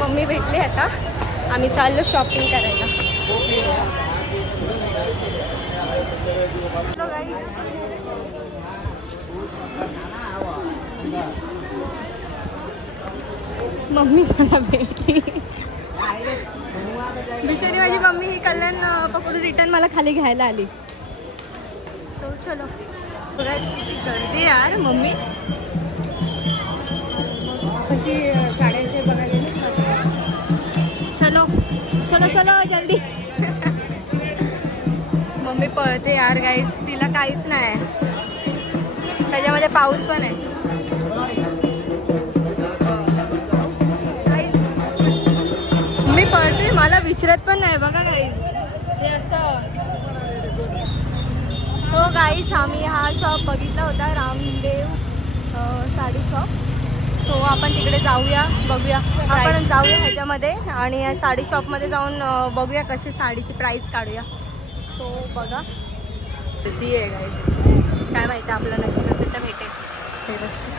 Mummy भेटले आता, आम्ही चाललो शॉपिंग करायला. मम्मी मला भेटली. बिचारी माझी मम्मी ही कल्याण पकडून रिटर्न मला खाली घ्यायला आली. सो चलो, बघा किती गर्दी यार. मम्मी साड्यांचे बघायला. चलो चलो चलो जल्दी. मम्मी पळते यार गाईस, तिला काहीच नाही. त्याच्यामध्ये पाऊस पण आहे. मी पळते, मला विचारत पण नाही बघा गाईस. हे असं. सो गाईस, आम्ही हा शॉप बघितला होता, रामदेव साडी शॉप. सो आपण तिकडे जाऊया, बघूया. आपण जाऊया ह्याच्यामध्ये आणि साडी शॉपमध्ये जाऊन बघूया कशी साडीची प्राईस काढूया. सो बघा किती आहे गाईस, काय माहिती आपलं नशीब असेल तर भेटेल व्यवस्थित.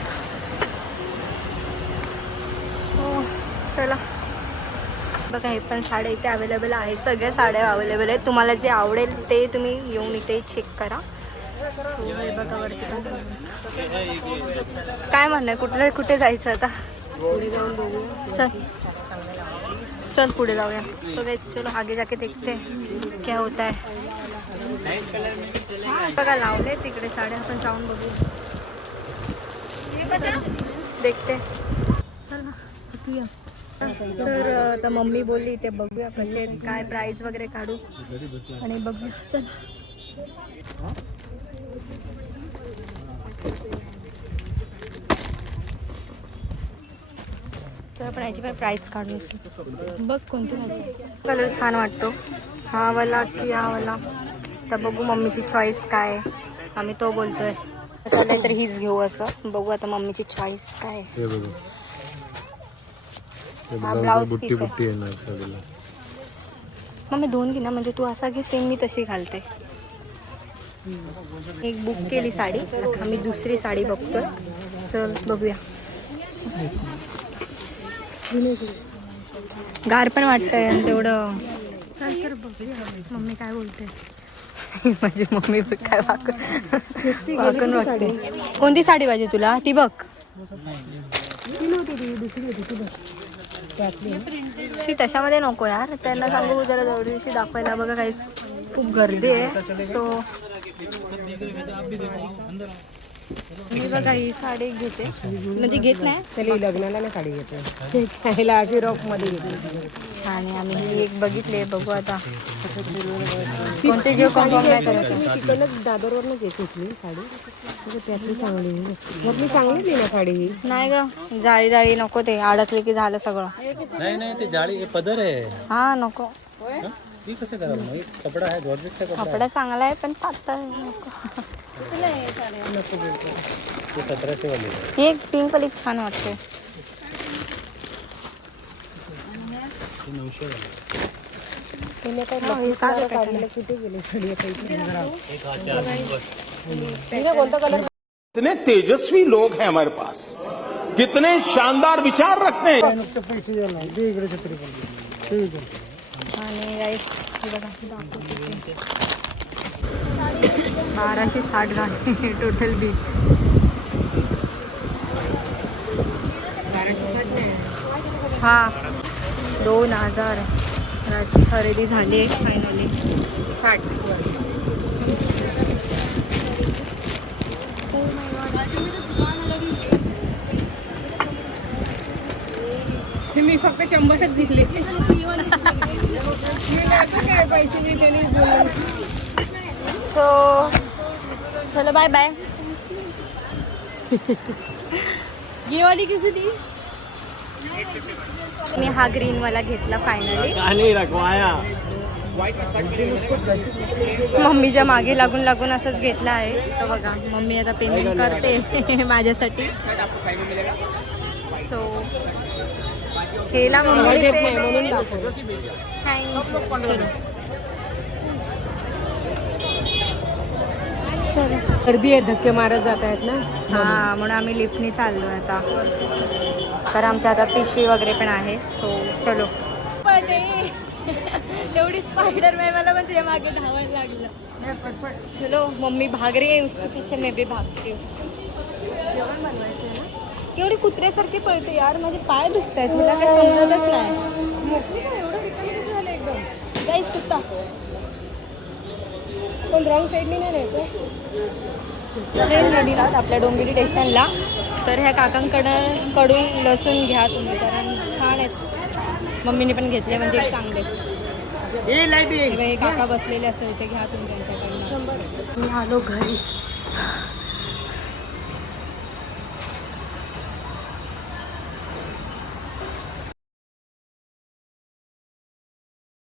सो चला बघा, हे पण साड्या इथे अवेलेबल आहेत. सगळ्या साड्या अवेलेबल आहेत. तुम्हाला जे आवडेल ते तुम्ही येऊन इथे चेक करा. सो हे बघा वरती काय म्हणणं, कुठे जायचं आता? पुढे जाऊन बघूया. चल चल पुढे जाऊया. सो गाइस चलो आगे जाके देखते हैं क्या होता है. बघा लावले तिकडे साड्या, आपण जाऊन बघूया. देखते चला बघूया. तर आता मम्मी बोलली ते बघूया कसे काय प्राइस वगैरे काढू आणि बघूया. चल तर आपण याची पण प्राइस काढू. बघ कोणती घ्यायची. कलर छान वाटतो, हा वाला की हा वाला. तर बघू मम्मीची चॉईस काय. आम्ही तो बोलतोय चाललंय तर हीच घेऊ असं. बघू आता मम्मीची चॉईस काय. हा ब्लाउज पीस आहे. मम्मी दोन घे ना, म्हणजे तू असा घे सेम मी तशी घालते. एक बुक केली साडी, आता मी दुसरी साडी बघतोय. चल बघूया. गार पण वाटतंय आणि तेवढं तर बघूया मम्मी काय बोलते. माझी मम्मी काय वाकून वागते. कोणती साडी पाहिजे तुला? ती बघ. शी त्याच्यामध्ये नको यार, त्यांना सांगू जरा दिवशी दाखवायला. बघा काहीच खूप गर्दी आहे. सो मी बघा ही साडी घेते, म्हणजे घेत नाही त्याला लग्नाला ना साडी घेते रॉकमध्ये घेते. आणि आम्ही ही एक बघितली, बघू आता कोणते घेऊ कन्फर्म नाही करायचं. तिकडनंच दादरवरनं घेतली साडी, त्यातली चांगली त्यातली चांगली ना साडी ही. नाही ग जाळी जाळी नको, ते अडकले की झालं सगळं. नाही नाही ते जाळी पदर आहे. हा नको. कपडा आहे गॉर्जेटचा कपडा चांगला आहे पण पातळ नको. एक पिंक वाली छान वाटते. कितने तेजस्वी लोग हैं हमारे पास, कितने शानदार विचार रखते हैं. आणि गाईस बघा 1260 झाले टोटल बिल. हा 2000 ची खरेदी झाली आहे फायनली. 60 मी फक्त 100च दिले. पैसे दिले. सो चलो बाय बाय. ये वाली किसी दी. मी हा ग्रीन वाला घेतला फायनली. मम्मीच्या मागे लागून लागून असंच घेतला आहे. तर बघा मम्मी आता पेमेंट करते माझ्यासाठी. सो केला मम्मी गर्दी आहे, धक्के मारत जात आहेत ना. हा म्हणून आम्ही लिफ्टने चाललो आता. कारण आमच्या हातात पिशवी वगैरे पण आहे. सो चलो. तेवढी स्पायडरमॅन मला पण तुझ्या मागे धावायला लागलं. चलो मम्मी भाग रही है उसके पीछे मैं भी भागती हूँ. जेवण बनवायचं ना. एवढी कुत्र्यासारखी पळते यार, माझे पाय दुखत आहेत, मला काही समजतच नाही. एवढं रिकामं झालं एकदम. जाईस कुत्ता पण रॉंग साईडनी नाही ट्रेन गेली आपल्या डोंबिवली स्टेशनला. तर ह्या काकांकडून लसूण घ्या तुम्ही, कारण छान आहेत. मम्मीने पण घेतले म्हणजे चांगले. हे काका बसलेले असतात इथे, घ्या तुम्ही त्यांच्याकडनं. मी आलो घरी.